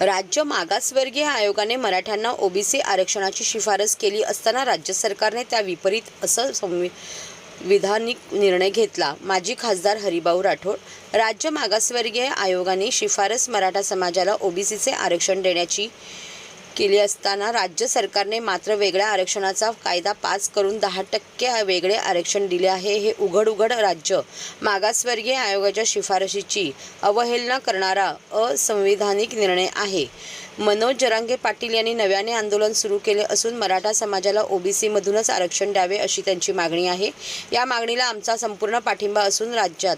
राज्य मागासवर्गीय आयोगाने मराठ्यांना ओबीसी आरक्षणाची शिफारस केली असताना राज्य सरकारने त्या विपरीत असं संविधानिक निर्णय घेतला. माजी खासदार हरिभाऊ राठोड. राज्य मागासवर्गीय आयोगाने शिफारस मराठा समाजाला ओबीसीचे आरक्षण देण्याची केली असताना राज्य सरकारने मात्र वेगळ्या आरक्षणाचा कायदा पास करून 10% वेगळे आरक्षण दिले आहे. हे उघड राज्य मागासवर्गीय आयोगाच्या शिफारशीची अवहेलना करणारा असंविधानिक निर्णय आहे. मनोज जरांगे पाटील यांनी नव्याने आंदोलन सुरू केले असून मराठा समाजाला ओबीसीमधूनच आरक्षण द्यावे अशी त्यांची मागणी आहे. या मागणीला आमचा संपूर्ण पाठिंबा असून राज्यात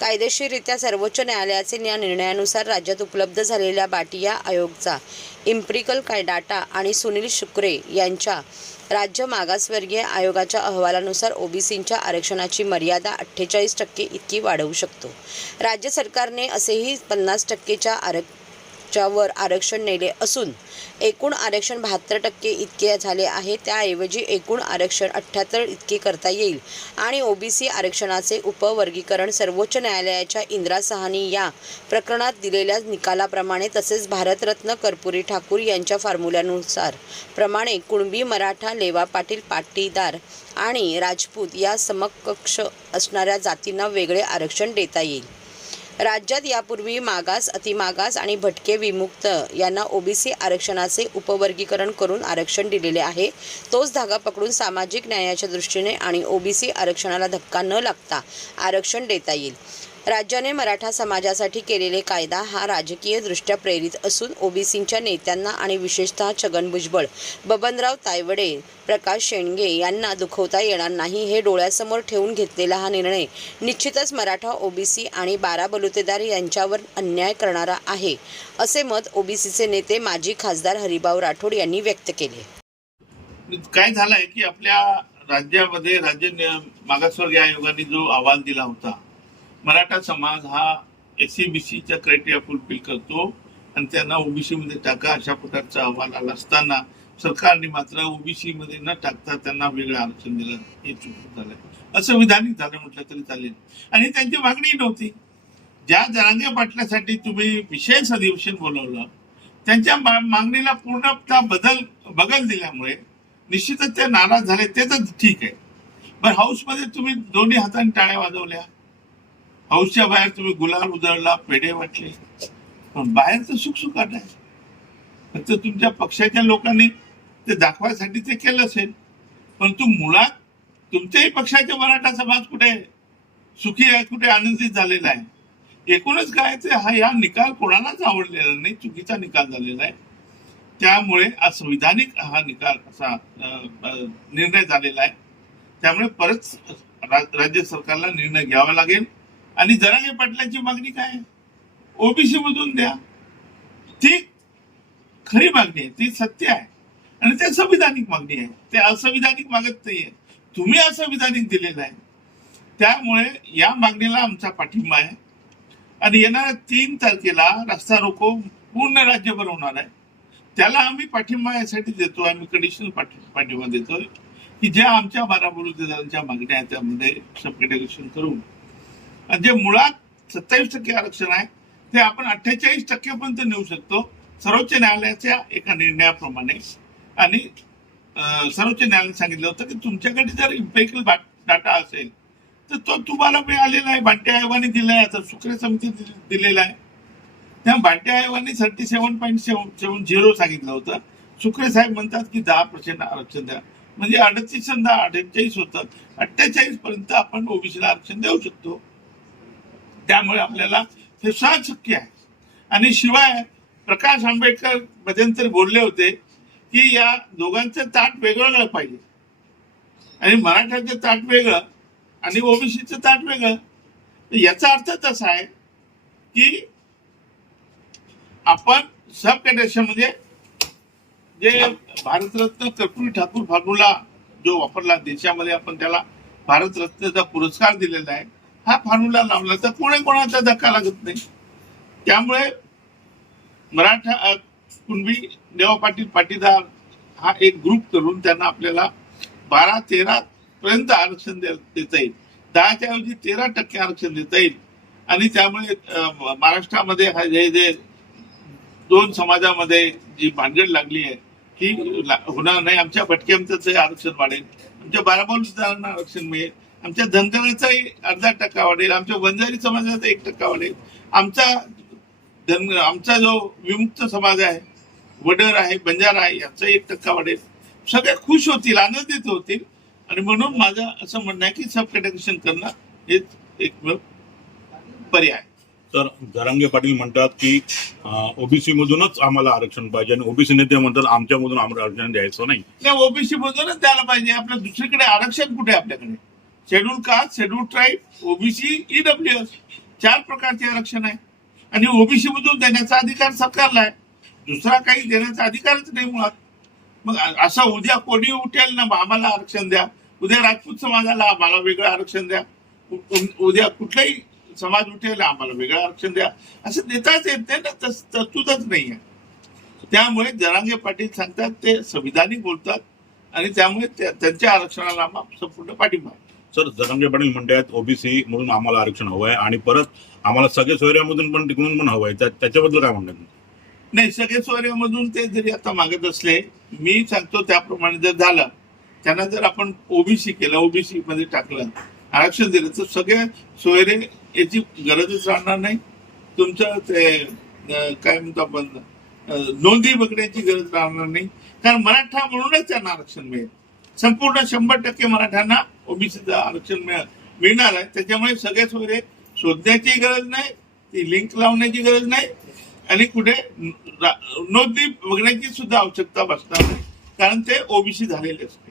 कायदेशीररित्या सर्वोच्च न्यायालयाचे या निर्णयानुसार राज्यात उपलब्ध झालेल्या बाटिया आयोगचा इम्पिरिकल डाटा आणि सुनील शुक्रे यांच्या राज्य मागासवर्गीय आयोगाच्या अहवालानुसार ओबीसींच्या आरक्षणाची मर्यादा 48% इतकी वाढवू शकतो. राज्य सरकारने असेही 50% वर आरक्षण नेले असून एकूण आरक्षण 72% इतके झाले आहे. त्याऐवजी एकूण आरक्षण 78 इतके करता येईल आणि ओबीसी आरक्षणाचे उपवर्गीकरण सर्वोच्च न्यायालयाच्या इंदिरा साहनी या प्रकरणात दिलेल्या निकालाप्रमाणे तसेच भारतरत्न कर्पूरी ठाकूर यांच्या फॉर्म्युल्यानुसार प्रमाणे कुणबी, मराठा, लेवा पाटील, पाटीदार आणि राजपूत या समकक्ष असणाऱ्या जातींना वेगळे आरक्षण देता येईल. राज्यात यापूर्वी मागास, अतिमागास आणि भटके विमुक्त यांना ओबीसी आरक्षणाचे उपवर्गीकरण करून आरक्षण दिलेले आहे. तोच धागा पकडून सामाजिक न्यायाच्या दृष्टीने आणि ओबीसी आरक्षणाला धक्का न लागता आरक्षण देता येईल. राज्याने मराठा समाजासाठी केलेले कायदा हा राजकीय दृष्ट्या प्रेरित असून ओबीसींच्या नेत्यांना आणि विशेषतः छगन भुजबळ, बबनराव तायवडे, प्रकाश शेंडगे यांना दुखवता येणार नाही. हे डोळ्यासमोर ठेवून घेतलेला हा निर्णय निश्चितच मराठा, ओबीसी आणि 12 बलुतेदार यांच्यावर अन्याय करणारा आहे, असे मत ओबीसीचे नेते माजी खासदार हरिभाऊ राठोड यांनी व्यक्त केले. काय झालंय की आपल्या राज्यामध्ये राज्य मागासवर्गीय आयोगाने जो अहवाल दिला होता, मराठा समाज हा एससीबीसीच्या क्रायटेरिया फुलफिल करतो आणि त्यांना ओबीसी मध्ये टाका अशा प्रकारचा अहवाल आला असताना सरकारने मात्र ओबीसी मध्ये न टाकता त्यांना वेगळं आरक्षण दिलं. हे चुकीचं झालंय, असंविधानिक झालं म्हटलं तरी चालेल. आणि त्यांची मागणी नव्हती. ज्या जरांगे पाटलासाठी तुम्ही विशेष अधिवेशन बोलवलं त्यांच्या मागणीला पूर्णतः बगल दिल्यामुळे निश्चितच ते नाराज झाले. ते तर ठीक आहे. पण हाऊसमध्ये तुम्ही दोन्ही हातांनी टाळ्या वाजवल्या, हाऊसच्या बाहेर तुम्ही गुलाल उधळला, पेढे वाटले, पण बाहेर तर सुखसुखाट आहे. फक्त तुमच्या पक्षाच्या लोकांनी ते दाखवायसाठी ते केलं असेल, परंतु मुळात तुमच्याही पक्षाचे मराठा समाज कुठे सुखी आहे, कुठे आनंदित झालेला आहे. एकूणच काय ते हा निकाल कोणालाच आवडलेला नाही, चुकीचा निकाल झालेला आहे. त्यामुळे असंविधानिक हा निकाल असा निर्णय झालेला आहे. त्यामुळे परत राज्य सरकारला निर्णय घ्यावा लागेल. आणि जरांगे पाटलांची मागणी काय, ओबीसी मधून द्या, ती खरी मागणी आहे, ती सत्य आहे आणि ते संविधानिक मागणी आहे. ते असंविधानिक मागत नाहीये, तुम्ही असंविधानिक दिलेलं आहे. त्यामुळे या मागणीला आमचा पाठिंबा आहे आणि येणाऱ्या 3 तारखेला रस्ता रोको पूर्ण राज्यभर होणार आहे. त्याला आम्ही पाठिंबा यासाठी देतोय, आम्ही कंडिशनल पाठिंबा देतोय की ज्या आमच्या 12 बलुतेदारांच्या मागण्या आहेत त्यामध्ये सब कॅटेगरीशन करून जे मुळात 27% आरक्षण आहे ते आपण 48% पर्यंत नेऊ शकतो सर्वोच्च न्यायालयाच्या एका निर्णयाप्रमाणे. आणि सर्वोच्च न्यायालयाने सांगितलं होतं की तुमच्याकडे जर इम्पिरिकल डाटा असेल तर तो तुम्हाला मिळालेला आहे, बांटे आयोगाने दिलाय, आता शुक्रे समिती दिलेला आहे. त्या बांटे आयोगाने 37.70 सांगितलं होतं. शुक्रे साहेब म्हणतात की 10% आरक्षण द्या, म्हणजे 38 48 होतं. 48 पर्यंत आपण ओबीसीला आरक्षण देऊ शकतो. त्यामुळे आपल्याला हे सहज शक्य आहे. आणि शिवाय प्रकाश आंबेडकर मध्यंतरी बोलले होते की या दोघांचं ताट वेगवेगळं पाहिजे आणि मराठ्याचं ताट वेगळं आणि ओबीसीचं ताट वेगळं. याचा अर्थ तसा आहे की आपण सब कॅटेगरी म्हणजे जे भारतरत्न कर्पूरी ठाकूर फॉर्म्युला जो वापरला देशामध्ये, आपण त्याला भारतरत्नचा पुरस्कार दिलेला आहे. हा फॉर्म्युला लावला तर कोणाचा धक्का लागत नाही. त्यामुळे मराठा, कुणबी, लेवा पाटील, पाटीदार हा एक ग्रुप करून त्यांना आपल्याला 12-13 पर्यंत आरक्षण देता येईल. 10च्या ऐवजी 13% आरक्षण देता येईल. आणि त्यामुळे महाराष्ट्रामध्ये जे दोन समाजामध्ये जी भानगड लागली आहे ती होणार नाही. आमच्या भटक्यांचं आरक्षण वाढेल, आमच्या बारामतीदारांना आरक्षण मिळेल, आमच्या धनगराचाही 0.5% वाढेल, आमच्या वंजारी समाजाचा 1% वाढेल, आमचा जो विमुक्त समाज आहे, वडर आहे, बंजारा आहे, याचा 1% वाढेल. सगळे खुश होतील, आनंदित होतील. आणि म्हणून माझं असं म्हणणं आहे की सब कॅटेगरीशन करणं हेच एकमेव पर्याय. तर जरांगे पाटील म्हणतात की ओबीसी मधूनच आम्हाला आरक्षण पाहिजे आणि ओबीसी नेते म्हणतात आमच्यामधून आम्हाला आरक्षण द्यायचं नाही. ओबीसी मधूनच द्यायला पाहिजे. आपल्या दुसरीकडे आरक्षण कुठे आहे आपल्याकडे? Schedule caste, schedule tribe, OBC, EWS 4 प्रकारचे आरक्षण आहे. आणि ओबीसी मधून देण्याचा अधिकार सरकारला आहे, दुसरा काही देण्याचा अधिकारच नाही मुळात. मग असं उद्या कोणी उठेल ना आम्हाला आरक्षण द्या, उद्या राजपूत समाजाला आम्हाला वेगळं आरक्षण द्या, उद्या कुठलाही समाज उठेल आम्हाला वेगळं आरक्षण द्या, असं देताच येत नाही ना, तरतूदच नाही आहे. त्यामुळे जरांगे पाटील सांगतात ते संविधानिक बोलतात आणि त्यामुळे त्यांच्या आरक्षणाला संपूर्ण पाठिंबा आहे. सर, जरांगे पाटील म्हणतात ओबीसी म्हणून आम्हाला आरक्षण हवं आहे आणि परत आम्हाला सगळे सोयऱ्यामधून पण तिकडून पण हवं आहे, त्याच्याबद्दल काय म्हणतात? नाही, सगळे सोयऱ्यामधून ते जरी आता मागत असले, मी सांगतो त्याप्रमाणे जर झालं, त्यांना जर आपण ओबीसी केलं, ओबीसी मध्ये टाकलं, आरक्षण दिलं, तर सगळे सोयरे याची गरजच राहणार नाही. तुमचं ते काय म्हणतो आपण नोंदी बघण्याची गरज राहणार नाही, कारण मराठा म्हणूनच त्यांना आरक्षण मिळेल. संपूर्ण 100% मराठ्यांना ओबीसीचं आरक्षण मिळणार आहे. त्याच्यामुळे सगळे सोयरे शोधण्याची गरज नाही, ती लिंक लावण्याची गरज नाही आणि कुठे नोंदी बघण्याची सुद्धा आवश्यकता भासणार नाही, कारण ते ओबीसी झालेले असतात.